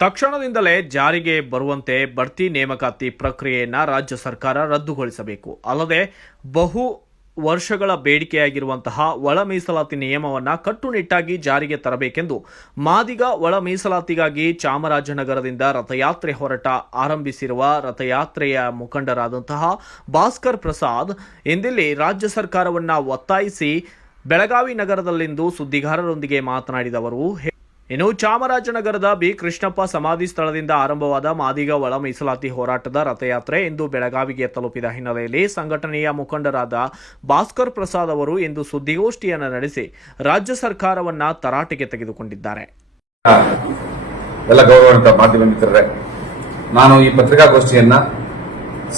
ತಕ್ಷಣದಿಂದಲೇ ಜಾರಿಗೆ ಬರುವಂತೆ ಬಡ್ತಿ ನೇಮಕಾತಿ ಪ್ರಕ್ರಿಯೆಯನ್ನು ರಾಜ್ಯ ಸರ್ಕಾರ ರದ್ದುಗೊಳಿಸಬೇಕು. ಅಲ್ಲದೆ ಬಹು ವರ್ಷಗಳ ಬೇಡಿಕೆಯಾಗಿರುವಂತಹ ಒಳ ಮೀಸಲಾತಿ ನಿಯಮವನ್ನು ಕಟ್ಟುನಿಟ್ಟಾಗಿ ಜಾರಿಗೆ ತರಬೇಕೆಂದು ಮಾದಿಗ ಒಳ ಮೀಸಲಾತಿಗಾಗಿ ಚಾಮರಾಜನಗರದಿಂದ ರಥಯಾತ್ರೆ ಆರಂಭಿಸಿರುವ ರಥಯಾತ್ರೆಯ ಮುಖಂಡರಾದಂತಹ ಭಾಸ್ಕರ್ ಪ್ರಸಾದ್ ಇಂದಿಲ್ಲಿ ರಾಜ್ಯ ಸರ್ಕಾರವನ್ನು ಒತ್ತಾಯಿಸಿ ಬೆಳಗಾವಿ ನಗರದಲ್ಲಿಂದು ಸುದ್ದಿಗಾರರೊಂದಿಗೆ ಮಾತನಾಡಿದ ಅವರು, ಇನ್ನು ಚಾಮರಾಜನಗರದ ಬಿ ಕೃಷ್ಣಪ್ಪ ಸಮಾಧಿ ಸ್ಥಳದಿಂದ ಆರಂಭವಾದ ಮಾದಿಗ ಒಳ ಮೀಸಲಾತಿ ಹೋರಾಟದ ರಥಯಾತ್ರೆ ಇಂದು ಬೆಳಗಾವಿಗೆ ತಲುಪಿದ ಹಿನ್ನೆಲೆಯಲ್ಲಿ ಸಂಘಟನೆಯ ಮುಖಂಡರಾದ ಭಾಸ್ಕರ್ ಪ್ರಸಾದ್ ಅವರು ಇಂದು ಸುದ್ದಿಗೋಷ್ಠಿಯನ್ನು ನಡೆಸಿ ರಾಜ್ಯ ಸರ್ಕಾರವನ್ನ ತರಾಟೆಗೆ ತೆಗೆದುಕೊಂಡಿದ್ದಾರೆ. ಎಲ್ಲ ಗೌರವಾನ್ವಿತ ಮಾಧ್ಯಮ ಮಿತ್ರರೇ, ನಾನು ಈ ಪತ್ರಿಕಾಗೋಷ್ಠಿಯನ್ನ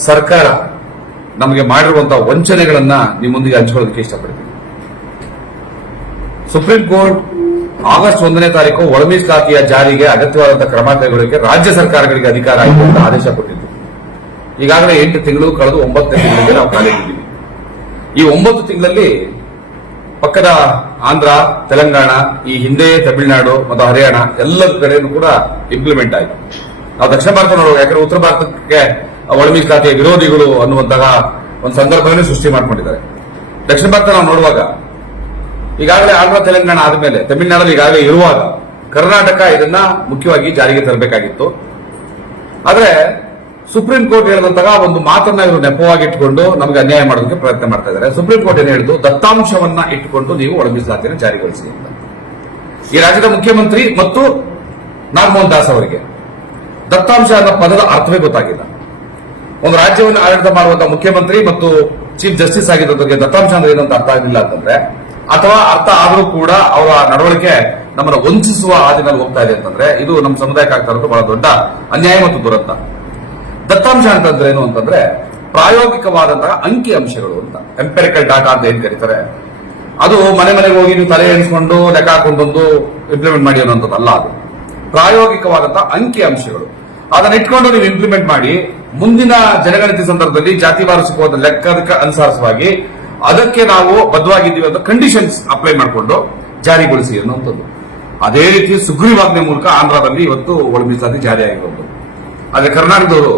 ಸರ್ಕಾರ ನಮಗೆ ಮಾಡಿರುವಂತಹ ವಂಚನೆಗಳನ್ನ ನಿಮ್ಮೊಂದಿಗೆ ಹಂಚಿಕೊಳ್ಳೋದಕ್ಕೆ ಇಷ್ಟಪಡ್ತೀನಿ. ಸುಪ್ರೀಂ ಕೋರ್ಟ್ ಆಗಸ್ಟ್ 1ನೇ ತಾರೀಕು ಒಳ ಮೀಸಲಾತಿಯ ಜಾರಿಗೆ ಅಗತ್ಯವಾದಂತಹ ಕ್ರಮ ಕೈಗೊಳ್ಳಕ್ಕೆ ರಾಜ್ಯ ಸರ್ಕಾರಗಳಿಗೆ ಅಧಿಕಾರ ಆಯಿತು ಅಂತ ಆದೇಶ ಕೊಟ್ಟಿದ್ದು. ಈಗಾಗಲೇ 8 ತಿಂಗಳು ಕಳೆದು 9ನೇ ತಿಂಗಳಿಗೆ ನಾವು ಕಾಲಿಟ್ಟಿದ್ದೀವಿ. ಈ 9 ತಿಂಗಳಲ್ಲಿ ಪಕ್ಕದ ಆಂಧ್ರ, ತೆಲಂಗಾಣ, ಈ ಹಿಂದೆ ತಮಿಳುನಾಡು ಮತ್ತು ಹರಿಯಾಣ ಎಲ್ಲ ಕಡೆಯೂ ಕೂಡ ಇಂಪ್ಲಿಮೆಂಟ್ ಆಯಿತು. ನಾವು ದಕ್ಷಿಣ ಭಾರತ ನೋಡುವಾಗ, ಯಾಕಂದ್ರೆ ಉತ್ತರ ಭಾರತಕ್ಕೆ ಒಳ ಮೀಸಲಾತಿಯ ವಿರೋಧಿಗಳು ಅನ್ನುವಂತಹ ಒಂದು ಸಂದರ್ಭವನ್ನೇ ಸೃಷ್ಟಿ ಮಾಡಿಕೊಂಡಿದ್ದಾರೆ. ದಕ್ಷಿಣ ಭಾರತ ನಾವು ನೋಡುವಾಗ ಈಗಾಗಲೇ ಆಂಧ್ರ, ತೆಲಂಗಾಣ ಆದಮೇಲೆ ತಮಿಳುನಾಡಲ್ಲಿ ಈಗಾಗಲೇ ಇರುವಾಗ ಕರ್ನಾಟಕ ಇದನ್ನ ಮುಖ್ಯವಾಗಿ ಜಾರಿಗೆ ತರಬೇಕಾಗಿತ್ತು. ಆದ್ರೆ ಸುಪ್ರೀಂ ಕೋರ್ಟ್ ಹೇಳಿದಂತಹ ಒಂದು ಮಾತನ್ನ ಇವರು ನೆಪವಾಗಿ ಇಟ್ಟುಕೊಂಡು ನಮಗೆ ಅನ್ಯಾಯ ಮಾಡೋದಕ್ಕೆ ಪ್ರಯತ್ನ ಮಾಡ್ತಾ ಇದ್ದಾರೆ. ಸುಪ್ರೀಂ ಕೋರ್ಟ್ ಏನು ಹೇಳಿದ್ದು, ದತ್ತಾಂಶವನ್ನ ಇಟ್ಟುಕೊಂಡು ನೀವು ಒಳ ಮೀಸಲಾತಿಯನ್ನು ಜಾರಿಗೊಳಿಸಿ ಅಂತ. ಈ ರಾಜ್ಯದ ಮುಖ್ಯಮಂತ್ರಿ ಮತ್ತು ನಾಗಮೋಹನ್ ದಾಸ್ ಅವರಿಗೆ ದತ್ತಾಂಶ ಅನ್ನೋ ಪದದ ಅರ್ಥವೇ ಗೊತ್ತಾಗಿಲ್ಲ. ಒಂದು ರಾಜ್ಯವನ್ನು ಆಡಳಿತ ಮಾಡುವಂತಹ ಮುಖ್ಯಮಂತ್ರಿ ಮತ್ತು ಚೀಫ್ ಜಸ್ಟಿಸ್ ಆಗಿದ್ದವರಿಗೆ ದತ್ತಾಂಶ ಅಂದ್ರೆ ಏನು ಅಂತ ಅರ್ಥ ಆಗಿಲ್ಲ ಅಂತಂದ್ರೆ, ಅಥವಾ ಅರ್ಥ ಆದರೂ ಕೂಡ ಅವರ ನಡವಳಿಕೆ ನಮ್ಮನ್ನು ವಂಚಿಸುವ ಹಾದಿನಲ್ಲಿ ಹೋಗ್ತಾ ಇದೆ ಅಂತಂದ್ರೆ, ಇದು ನಮ್ಮ ಸಮುದಾಯಕ್ಕೆ ಆಗ್ತಾ ಇರೋದು ಬಹಳ ದೊಡ್ಡ ಅನ್ಯಾಯ ಮತ್ತು ದುರಂತ. ದತ್ತಾಂಶ ಅಂತಂದ್ರೆ ಏನು ಅಂತಂದ್ರೆ ಪ್ರಾಯೋಗಿಕವಾದಂತಹ ಅಂಕಿ ಅಂಶಗಳು ಅಂತ, ಎಂಪೆರಿಕಲ್ ಡಾಟಾ ಅಂತ ಏನ್ ಕರೀತಾರೆ. ಅದು ಮನೆ ಮನೆಗೆ ಹೋಗಿ ನೀವು ತಲೆ ಎಣಿಸ್ಕೊಂಡು ಲೆಕ್ಕ ಹಾಕೊಂಡೊಂದು ಇಂಪ್ಲಿಮೆಂಟ್ ಮಾಡಿ ಅನ್ನೋಂಥದ್ದಲ್ಲ. ಅದು ಪ್ರಾಯೋಗಿಕವಾದಂತಹ ಅಂಕಿ ಅಂಶಗಳು. ಅದನ್ನ ಇಟ್ಕೊಂಡು ನೀವು ಇಂಪ್ಲಿಮೆಂಟ್ ಮಾಡಿ ಮುಂದಿನ ಜನಗಣತಿ ಸಂದರ್ಭದಲ್ಲಿ ಜಾತಿವಾರು ಸಿಕ್ಕುವ ಲೆಕ್ಕದಕ್ಕೆ ಅನುಸಾರವಾಗಿ ಅದಕ್ಕೆ ನಾವು ಬದ್ಧವಾಗಿದ್ದೀವಿ ಅಂತ ಕಂಡೀಷನ್ಸ್ ಅಪ್ಲೈ ಮಾಡಿಕೊಂಡು ಜಾರಿಗೊಳಿಸಿ ಅನ್ನುವಂಥದ್ದು. ಅದೇ ರೀತಿ ಸುಗ್ರೀವಾಜ್ಞೆ ಮೂಲಕ ಆಂಧ್ರದಲ್ಲಿ ಇವತ್ತು ಒಳ ಮೀಸಲಾತಿ ಜಾರಿಯಾಗಿರುವುದು. ಆದ್ರೆ ಕರ್ನಾಟಕದವರು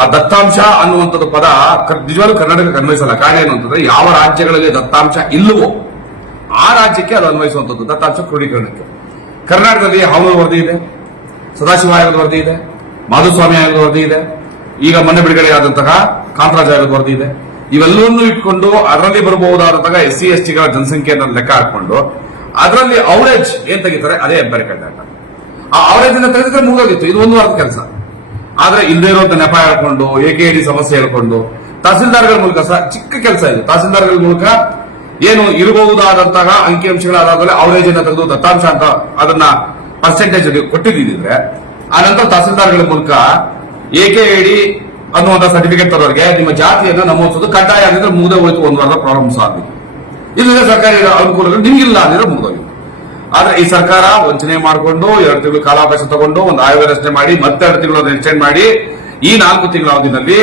ಆ ದತ್ತಾಂಶ ಅನ್ನುವಂಥದ್ದು ಪದ ನಿಜವಾಗ್ಲೂ ಕರ್ನಾಟಕಕ್ಕೆ ಅನ್ವಯಿಸಲ್ಲ. ಕಾರಣ ಏನು ಅಂತಂದ್ರೆ, ಯಾವ ರಾಜ್ಯಗಳಲ್ಲಿ ದತ್ತಾಂಶ ಇಲ್ಲವೋ ಆ ರಾಜ್ಯಕ್ಕೆ ಅದು ಅನ್ವಯಿಸುವಂಥದ್ದು ದತ್ತಾಂಶ ಕ್ರೋಢೀಕರಣಕ್ಕೆ. ಕರ್ನಾಟಕದಲ್ಲಿ ಹಾವೂರು ವರದಿ ಇದೆ, ಸದಾಶಿವ ಆಯೋಗದ ವರದಿ ಇದೆ, ಮಾಧುಸ್ವಾಮಿ ಆಯೋಗದ ವರದಿ ಇದೆ, ಈಗ ಮೊನ್ನೆ ಬಿಡುಗಡೆಯಾದಂತಹ ಕಾಂತರಾಜ್ ಆಯೋಗದ ವರದಿ ಇದೆ. ಇವೆಲ್ಲವನ್ನೂ ಇಟ್ಕೊಂಡು ಅದರಲ್ಲಿ ಬರಬಹುದಾದಂತಹ SC STಗಳ ಜನಸಂಖ್ಯೆಯನ್ನು ಲೆಕ್ಕ ಹಾಕೊಂಡು ಅದರಲ್ಲಿ ಅವರೇಜ್ ಏನ್ ತೆಗಿತಾರೆ ಅದೇ ಎಂಪೆರಿಕಲ್ ಡಾಟಾ. ಆ ಅವರೇಜ್ ಅನ್ನ ತೆಗೆದಿದ್ರೆ ಮುಗಿದೋಗಿತ್ತು. ಇದು 1 ವಾರದ ಕೆಲಸ. ಆದ್ರೆ ಇಲ್ಲದೆ ಇರುವಂತ ನೆಪ ಹೇಳ್ಕೊಂಡು, AKD ಸಮಸ್ಯೆ ಹೇಳ್ಕೊಂಡು, ತಹಸೀಲ್ದಾರ್ಗಳ ಮೂಲಕ ಚಿಕ್ಕ ಕೆಲಸ ಇದೆ. ತಹಸೀಲ್ದಾರ್ಗಳ ಮೂಲಕ ಏನು ಇರಬಹುದಾದಂತಹ ಅಂಕಿಅಂಶಗಳ ಆಧಾರದಲ್ಲಿ ಅವರೇಜ್ ಅನ್ನ ತೆಗೆದು ದತ್ತಾಂಶ ಅಂತ ಅದನ್ನ ಪರ್ಸೆಂಟೇಜ್ ಕೊಟ್ಟಿದ್ದಿದ್ರೆ, ಆ ನಂತರ ತಹಸೀಲ್ದಾರ್ಗಳ ಮೂಲಕ AKD ಅನ್ನುವಂತ ಸರ್ಟಿಫಿಕೇಟ್ ತರೋರಿಗೆ ನಿಮ್ಮ ಜಾತಿಯನ್ನು ನಮೂದಿಸೋದು ಕಡ್ಡಾಯ ಆಗಿದ್ರೆ ಮುಗಿದೇ ಹೋಯ್ತು. 1 ವಾರದ ಪ್ರಾಬ್ಲಮ್ಸ್ ಆಗಿದೆ. ಇದರಿಂದ ಸರ್ಕಾರಿ ಅನುಕೂಲಗಳು ನಿಮಗಿಲ್ಲ ಅಂದ್ರೆ ಮುಗಿದೋಗಿತ್ತು. ಆದ್ರೆ ಈ ಸರ್ಕಾರ ವಂಚನೆ ಮಾಡಿಕೊಂಡು 2 ತಿಂಗಳು ಕಾಲಾವಕಾಶ ತಗೊಂಡು ಒಂದು ಆಯೋಗ ರಚನೆ ಮಾಡಿ ಮತ್ತೆ 2 ತಿಂಗಳು ಎಕ್ಸ್ಟೆಂಡ್ ಮಾಡಿ ಈ 4 ತಿಂಗಳ ಅವಧಿನಲ್ಲಿ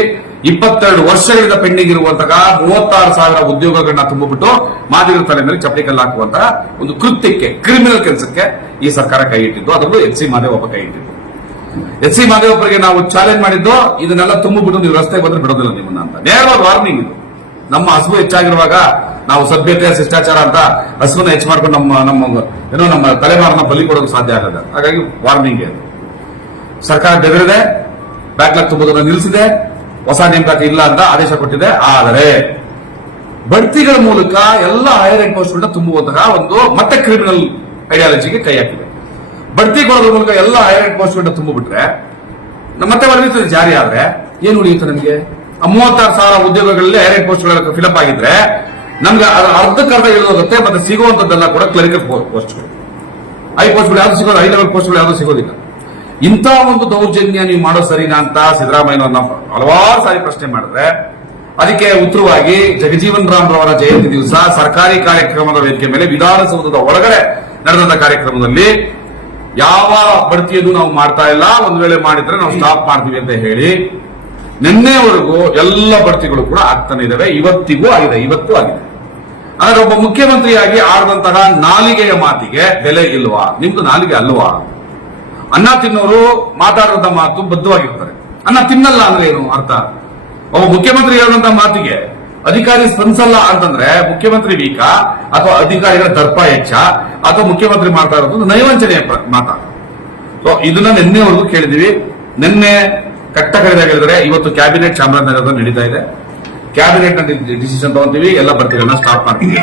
22 ವರ್ಷಗಳಿಂದ ಪೆಂಡಿಂಗ್ ಇರುವಂತಹ 36,000 ಉದ್ಯೋಗಗಳನ್ನ ತುಂಬಿಬಿಟ್ಟು ಮಾದಿಗರ ತಲೆ ಮೇಲೆ ಚಪ್ಪಲಿ ಕಲ್ಲು ಹಾಕುವಂತಹ ಒಂದು ಕೃತ್ಯಕ್ಕೆ, ಕ್ರಿಮಿನಲ್ ಕೆಲಸಕ್ಕೆ ಈ ಸರ್ಕಾರ ಕೈ ಇಟ್ಟಿದ್ದು. ಅದರಲ್ಲೂ HC ಮಾದೇವಪ್ಪ ಕೈ ಇಟ್ಟಿದ್ದು. HC ಮಾದೇವಪ್ಪರಿಗೆ ನಾವು ಚಾಲೆಂಜ್ ಮಾಡಿದ್ದು, ಇದನ್ನೆಲ್ಲ ತುಂಬಿಬಿಟ್ಟು ನೀವು ರಸ್ತೆಗೆ ಬಂದ್ರೆ ಬಿಡೋದಿಲ್ಲ ನಿಮ್ಮನ್ನ ಅಂತ. ನೇರವಾದ ವಾರ್ನಿಂಗ್ ಇದು. ನಮ್ಮ ಹಸುವು ಹೆಚ್ಚಾಗಿರುವಾಗ ನಾವು ಸಭ್ಯತೆ, ಶಿಷ್ಟಾಚಾರ ಅಂತ ಹಸುವನ್ನ ಹೆಚ್ಚು ಮಾಡ್ಕೊಂಡು ನಮ್ಮ ತಲೆಮಾರನ್ನ ಬಲಿ ಕೊಡೋದು ಸಾಧ್ಯ ಆಗಲ್ಲ. ಹಾಗಾಗಿ ವಾರ್ನಿಂಗ್ ಸರ್ಕಾರ ಬೆದರಿದೆ, ಬ್ಯಾಕ್ಲಾಗ್ ತುಂಬುವುದನ್ನು ನಿಲ್ಲಿಸಿದೆ, ಹೊಸ ನೇಮಕಾತಿ ಇಲ್ಲ ಅಂತ ಆದೇಶ ಕೊಟ್ಟಿದೆ. ಆದರೆ ಬಡ್ತಿಗಳ ಮೂಲಕ ಎಲ್ಲ ಹೈಯರ್ ಎಂಡ್ ಪೋಸ್ಟ್ಗಳನ್ನ ತುಂಬುವಂತಹ ಒಂದು ಮತ್ತೆ ಕ್ರಿಮಿನಲ್ ಐಡಿಯಾಲಜಿಗೆ ಕೈ ಹಾಕಿದೆ. ಬಡ್ತಿ ಕೊಡೋದ್ರ ಮೂಲಕ ಎಲ್ಲ ಹೈಯರ್ ಎಂಡ್ ಪೋಸ್ಟ್ಗಳನ್ನ ತುಂಬಿಬಿಟ್ರೆ, ಮತ್ತೆ ವರದಿ ಜಾರಿ ಆದ್ರೆ ಏನು ಉಳಿಯುತ್ತೆ ನಮಗೆ? 36,000 ಉದ್ಯೋಗಗಳಲ್ಲಿ ಹೈಯರ್ ಎಂಡ್ ಪೋಸ್ಟ್ಗಳ ಫಿಲಪ್ ಆಗಿದ್ರೆ ನಮ್ಗೆ ಅರ್ಧಕ್ಕರ್ಧ ಇಳಿದೋಗುತ್ತೆ. ಮತ್ತೆ ಸಿಗುವಂತದ್ದೆಲ್ಲ ಕೂಡ ಕ್ಲರಿಕಲ್ ಪೋಸ್ಟ್ಗಳು, ಐ ಪೋಸ್ಟ್ಗಳು ಯಾವ್ದು ಸಿಗೋದು, ಹೈ ಲೆವೆಲ್ ಪೋಸ್ಟ್ಗಳು ಯಾವ್ದು ಸಿಗೋದಿಲ್ಲ. ಇಂಥ ಒಂದು ದೌರ್ಜನ್ಯ ನೀವು ಮಾಡೋ ಸರಿನಾ ಅಂತ ಸಿದ್ದರಾಮಯ್ಯನವ್ರನ್ನ ಹಲವಾರು ಸಾರಿ ಪ್ರಶ್ನೆ ಮಾಡಿದ್ರೆ, ಅದಕ್ಕೆ ಉತ್ತರವಾಗಿ ಜಗಜೀವನ್ ರಾಮ್ ರವರ ಜಯಂತಿ ದಿವಸ ಸರ್ಕಾರಿ ಕಾರ್ಯಕ್ರಮದ ವೇದಿಕೆ ಮೇಲೆ ವಿಧಾನಸೌಧದ ಒಳಗಡೆ ನಡೆದಂತ ಕಾರ್ಯಕ್ರಮದಲ್ಲಿ ಯಾವ ಬಡ್ತಿಯನ್ನು ನಾವು ಮಾಡ್ತಾ ಇಲ್ಲ, ಒಂದು ವೇಳೆ ಮಾಡಿದ್ರೆ ನಾವು ಸ್ಟಾಪ್ ಮಾಡ್ತೀವಿ ಅಂತ ಹೇಳಿ ನಿನ್ನೆವರೆಗೂ ಎಲ್ಲ ಬಡ್ತಿಗಳು ಕೂಡ ಆಗ್ತಾನೆ ಇದಾವೆ. ಇವತ್ತಿಗೂ ಆಗಿದೆ. ಆದರೆ ಒಬ್ಬ ಮುಖ್ಯಮಂತ್ರಿಯಾಗಿ ಆಡಿದಂತಹ ನಾಲಿಗೆಯ ಮಾತಿಗೆ ಬೆಲೆ ಇಲ್ವಾ? ನಿಮ್ದು ನಾಲಿಗೆ ಅಲ್ವಾ? ಅನ್ನ ತಿನ್ನೋರು ಮಾತಾಡೋದ ಮಾತು ಬದ್ಧವಾಗಿರ್ತಾರೆ. ಅನ್ನ ತಿನ್ನಲ್ಲ ಅಂದ್ರೆ ಏನು ಅರ್ಥ? ಒಬ್ಬ ಮುಖ್ಯಮಂತ್ರಿ ಹೇಳುವಂತ ಮಾತಿಗೆ ಅಧಿಕಾರಿ ಸ್ಪಂದಿಸಲ್ಲ ಅಂತಂದ್ರೆ ಮುಖ್ಯಮಂತ್ರಿ ವೀಕ ಅಥವಾ ಅಧಿಕಾರಿಗಳ ದರ್ಪ ಹೆಚ್ಚ ಅಥವಾ ಮುಖ್ಯಮಂತ್ರಿ ಮಾಡ್ತಾ ಇರೋದು ನೈವಂಚನೆಯ ಮಾತಾ. ಸೊ ಇದನ್ನ ನಿನ್ನೆವರೆಗೂ ಕೇಳಿದೀವಿ. ನಿನ್ನೆ ಕಟ್ಟ ಕರೆದಾಗ ಹೇಳಿದ್ರೆ ಇವತ್ತು ಕ್ಯಾಬಿನೆಟ್ ಚಾಮರಾಜನಗರದಲ್ಲಿ ನಡೀತಾ ಇದೆ. ಕ್ಯಾಬಿನೆಟ್ ನಲ್ಲಿ ಡಿಸಿಷನ್ ತಗೊಂತೀವಿ, ಎಲ್ಲ ಬಡ್ತಿಗಳನ್ನ ಸ್ಟಾಪ್ ಮಾಡ್ತೀವಿ.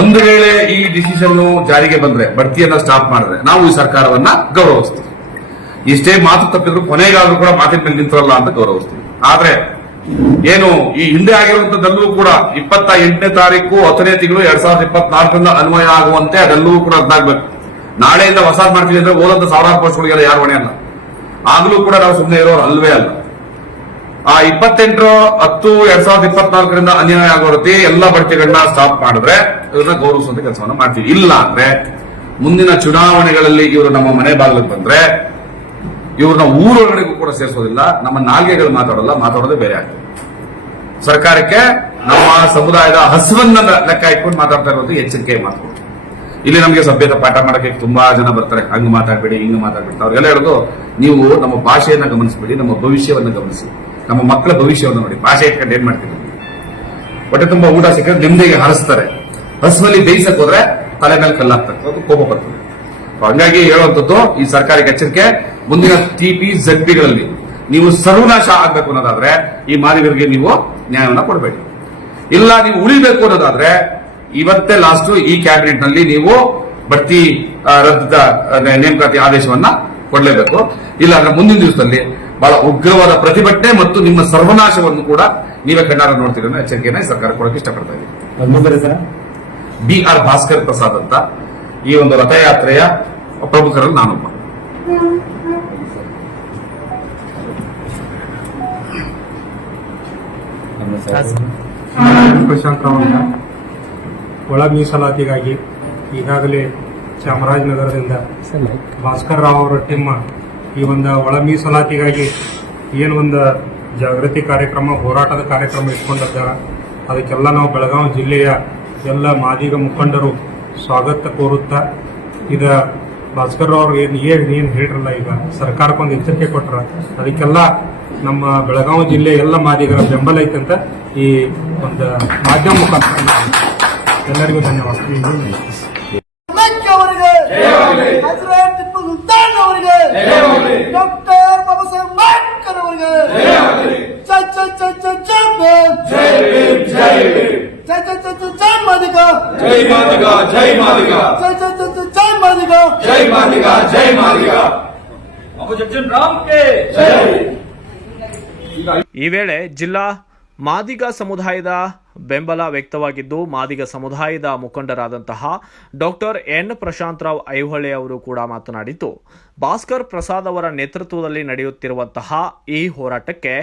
ಒಂದು ವೇಳೆ ಈ ಡಿಸಿಷನ್ ಜಾರಿಗೆ ಬಂದ್ರೆ, ಬಡ್ತಿಯನ್ನ ಸ್ಟಾಪ್ ಮಾಡಿದ್ರೆ ನಾವು ಈ ಸರ್ಕಾರವನ್ನ ಗೌರವಿಸ್ತೀವಿ. ಇಷ್ಟೇ ಮಾತು ತಪ್ಪಿದ್ರು ಕೊನೆಗಾದ್ರೂ ಕೂಡ ಮಾತಿನ ಮೇಲೆ ನಿಂತರಲ್ಲ ಅಂತ ಗೌರವಿಸ್ತೀವಿ. ಆದ್ರೆ ಏನು ಈ ಹಿಂದೆ ಆಗಿರುವಂತದ್ದೆಲ್ಲವೂ ಕೂಡ 28ನೇ ತಾರೀಕು 10ನೇ ತಿಂಗಳು 2024 ಅನ್ವಯ ಆಗುವಂತೆ ಅದೆಲ್ಲವೂ ಕೂಡ ರದ್ದಾಗಬೇಕು. ನಾಳೆಯಿಂದ ಹೊಸಾದ್ ಮಾಡ್ತೀವಿ ಅಂದ್ರೆ ಓದಂತ ಸಾವಿರಾರು ಪೋಸ್ಟ್ಗಳಿಗೆಲ್ಲ ಯಾರು ಹೊಣೆ ಅಲ್ಲ. ಆಗ್ಲೂ ಕೂಡ ನಾವು ಸುಮ್ಮನೆ ಇರೋರು ಅಲ್ವೇ ಅಲ್ಲ. ಆ 28/10/2024 ಅನ್ಯಾಯ ಆಗೋ ರೀತಿ ಎಲ್ಲ ಬಡ್ತಿಗಳನ್ನ ಸ್ಟಾಪ್ ಮಾಡಿದ್ರೆ ಇದನ್ನ ಗೌರವಿಸುವಂತ ಕೆಲಸವನ್ನ ಮಾಡ್ತೀವಿ. ಇಲ್ಲ ಅಂದ್ರೆ ಮುಂದಿನ ಚುನಾವಣೆಗಳಲ್ಲಿ ಇವರು ನಮ್ಮ ಮನೆ ಬಾಗಿಲಿಗೆ ಬಂದ್ರೆ ಇವ್ರನ್ನ ಊರೊಳಗಡೆಗೂ ಕೂಡ ಸೇರಿಸೋದಿಲ್ಲ. ನಮ್ಮ ನಾಲ್ಗೆಗಳು ಮಾತಾಡೋದೇ ಬೇರೆ ಆಗ್ತದೆ. ಸರ್ಕಾರಕ್ಕೆ ನಮ್ಮ ಸಮುದಾಯದ ಹಸುವನ್ನ ಲೆಕ್ಕ ಇಟ್ಕೊಂಡು ಮಾತಾಡ್ತಾ ಇರೋದು ಎಚ್ಚರಿಕೆ ಮಾತು. ಇಲ್ಲಿ ನಮಗೆ ಸಭ್ಯತೆ ಪಾಠ ಮಾಡಕ್ಕೆ ತುಂಬಾ ಜನ ಬರ್ತಾರೆ, ಹಂಗ್ ಮಾತಾಡ್ಬೇಡಿ ಹಿಂಗ್ ಮಾತಾಡ್ಬೇಡಿ. ಅವ್ರಿಗೆಲ್ಲ ಹೇಳೋದು, ನೀವು ನಮ್ಮ ಭಾಷೆಯನ್ನ ಗಮನಿಸಬೇಡಿ, ನಮ್ಮ ಭವಿಷ್ಯವನ್ನ ಗಮನಿಸಿ, ನಮ್ಮ ಮಕ್ಕಳ ಭವಿಷ್ಯವನ್ನು ನೋಡಿ. ಭಾಷೆ ಇಟ್ಕೊಂಡು ಏನ್ ಮಾಡ್ತೀವಿ? ಹೊಟ್ಟೆ ತುಂಬಾ ಊಟ ಸಿಕ್ಕರೆ ನೆಮ್ಮದಿಗೆ ಹರಿಸ್ತಾರೆ. ಹಸುವಲ್ಲಿ ಬೇಯಿಸಕ್ ಹೋದ್ರೆ ತಲೆ ಮೇಲೆ ಕಲ್ಲಾಗ್ತದೆ, ಅದು ಕೋಪ ಬರ್ತದೆ. ಹಂಗಾಗಿ ಹೇಳುವಂಥದ್ದು ಈ ಸರ್ಕಾರಕ್ಕೆ ಎಚ್ಚರಿಕೆ. ಮುಂದಿನ ಟಿಪಿ ಜಡ್ಪಿಗಳಲ್ಲಿ ನೀವು ಸರ್ವನಾಶ ಆಗ್ಬೇಕು ಅನ್ನೋದಾದ್ರೆ ಈ ಮಾದಿಗರಿಗೆ ನೀವು ನ್ಯಾಯವನ್ನ ಕೊಡಬೇಡಿ. ಇಲ್ಲ ನೀವು ಉಳಿಬೇಕು ಅನ್ನೋದಾದ್ರೆ ಇವತ್ತೇ ಲಾಸ್ಟ್ ಈ ಕ್ಯಾಬಿನೆಟ್ ನಲ್ಲಿ ನೀವು ಬಡ್ತಿ ರದ್ದ ನೇಮಕಾತಿ ಆದೇಶವನ್ನ ಕೊಡಲೇಬೇಕು. ಇಲ್ಲ ಅಂದ್ರೆ ಮುಂದಿನ ದಿವಸದಲ್ಲಿ ಬಹಳ ಉಗ್ರವಾದ ಪ್ರತಿಭಟನೆ ಮತ್ತು ನಿಮ್ಮ ಸರ್ವನಾಶವನ್ನು ಕೂಡ ನೀವೇ ಕಣ್ಣಾರ ನೋಡ್ತೀರಿ ಅನ್ನೋ ಎಚ್ಚರಿಕೆಯನ್ನ ಸರ್ಕಾರ ಕೊಡಕ್ಕೆ ಇಷ್ಟಪಡ್ತಾ ಇದ್ದೀವಿ. BR ಭಾಸ್ಕರ್ ಪ್ರಸಾದ್ ಅಂತ ಈ ಒಂದು ರಥಯಾತ್ರೆಯ ಪ್ರಮುಖರಲ್ಲಿ ನಾನೊಬ್ಬ. ಪ್ರಶಾಂತ್ ರಾವ್ ಅಂತ ಒಳ ಮೀಸಲಾತಿಗಾಗಿ ಈಗಾಗಲೇ ಚಾಮರಾಜನಗರದಿಂದ ಭಾಸ್ಕರ್ ರಾವ್ ಅವರ ಟೀಮ್ ಈ ಒಂದು ಒಳ ಮೀಸಲಾತಿಗಾಗಿ ಏನು ಒಂದು ಜಾಗೃತಿ ಕಾರ್ಯಕ್ರಮ, ಹೋರಾಟದ ಕಾರ್ಯಕ್ರಮ ಇಟ್ಕೊಂಡಿದ್ದಾರೆ. ಅದಕ್ಕೆಲ್ಲ ನಾವು ಬೆಳಗಾವಿ ಜಿಲ್ಲೆಯ ಎಲ್ಲ ಮಾದಿಗ ಮುಖಂಡರು ಸ್ವಾಗತ ಕೋರುತ್ತಾ, ಇದ ಭಾಸ್ಕರ್ ರಾವ್ ಅವ್ರು ಏನು ಹೇಳಿರಲ್ಲ, ಈಗ ಸರ್ಕಾರಕ್ಕೊಂದು ಎಚ್ಚರಿಕೆ ಕೊಟ್ಟರ, ಅದಕ್ಕೆಲ್ಲ ನಮ್ಮ ಬೆಳಗಾವಿ ಜಿಲ್ಲೆ ಎಲ್ಲ ಮಾದಿಗರ ಬೆಂಬಲ ಐತಂತ ಈ ಒಂದು ಮಾಧ್ಯಮ ಮುಖಾಂತರ ಎಲ್ಲರಿಗೂ ಧನ್ಯವಾದ. ಡಾಕ್ಟರ್ ಬಾಬಾ ಸಾಹೇಬ್ ಅಂಬೇಡ್ಕರ್ ಅವರಿಗೆ ಜೈ ಜೈ ಜೈ ಜೈ ಜೈ ಜೈ ಜೈ ಜೈ ಜೈ ಜೈ ಜೈ ಮಾದಿಗ, ಜೈ ಮಾದಿಗ, ಜೈ ಮಾದಿಗ, ಜೈ ಜೈ ಜೈ ಜೈ ಜೈ ಮಾದಿಗ, ಜೈ ಮಾದಿಗ, ಜೈ ಮಾದಿಗ. ಅಪೋಜಿಷನ್ ರಾಮ್ ಕೆ ಜೈ. ಈ ವೇಳೆ ಜಿಲ್ಲಾ ಮಾದಿಗ ಸಮುದಾಯದ ಬೆಂಬಲ ವ್ಯಕ್ತವಾಗಿದ್ದು, ಮಾದಿಗ ಸಮುದಾಯದ ಮುಖಂಡರಾದಂತಹ ಡಾಕ್ಟರ್ ಎನ್ ಪ್ರಶಾಂತ್ ರಾವ್ ಐಹೊಳೆ ಅವರು ಕೂಡ ಮಾತನಾಡಿದ್ದು, ಭಾಸ್ಕರ್ ಪ್ರಸಾದ್ ಅವರ ನೇತೃತ್ವದಲ್ಲಿ ನಡೆಯುತ್ತಿರುವಂತಹ ಈ ಹೋರಾಟಕ್ಕೆ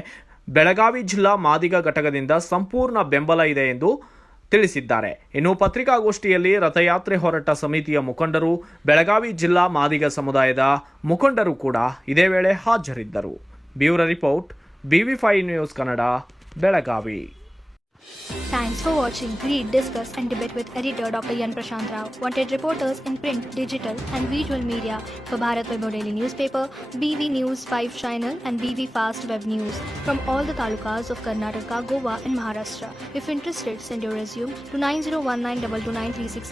ಬೆಳಗಾವಿ ಜಿಲ್ಲಾ ಮಾದಿಗ ಘಟಕದಿಂದ ಸಂಪೂರ್ಣ ಬೆಂಬಲ ಇದೆ ಎಂದು ತಿಳಿಸಿದ್ದಾರೆ. ಇನ್ನು ಪತ್ರಿಕಾಗೋಷ್ಠಿಯಲ್ಲಿ ರಥಯಾತ್ರೆ ಹೋರಾಟ ಸಮಿತಿಯ ಮುಖಂಡರು, ಬೆಳಗಾವಿ ಜಿಲ್ಲಾ ಮಾದಿಗ ಸಮುದಾಯದ ಮುಖಂಡರು ಕೂಡ ಇದೇ ವೇಳೆ ಹಾಜರಿದ್ದರು. Bureau report, BV5 news Kannada, Belagavi. Thanks for watching. Read, discuss and debate with editor Dr. N. Prashant Rao. Wanted reporters in print, digital and visual media for Bharat Vaibhav Daily Newspaper, BV News 5 Channel and BV Fast Web News from all the talukas of Karnataka, Goa and Maharashtra. If interested, send your resume to 9019229369.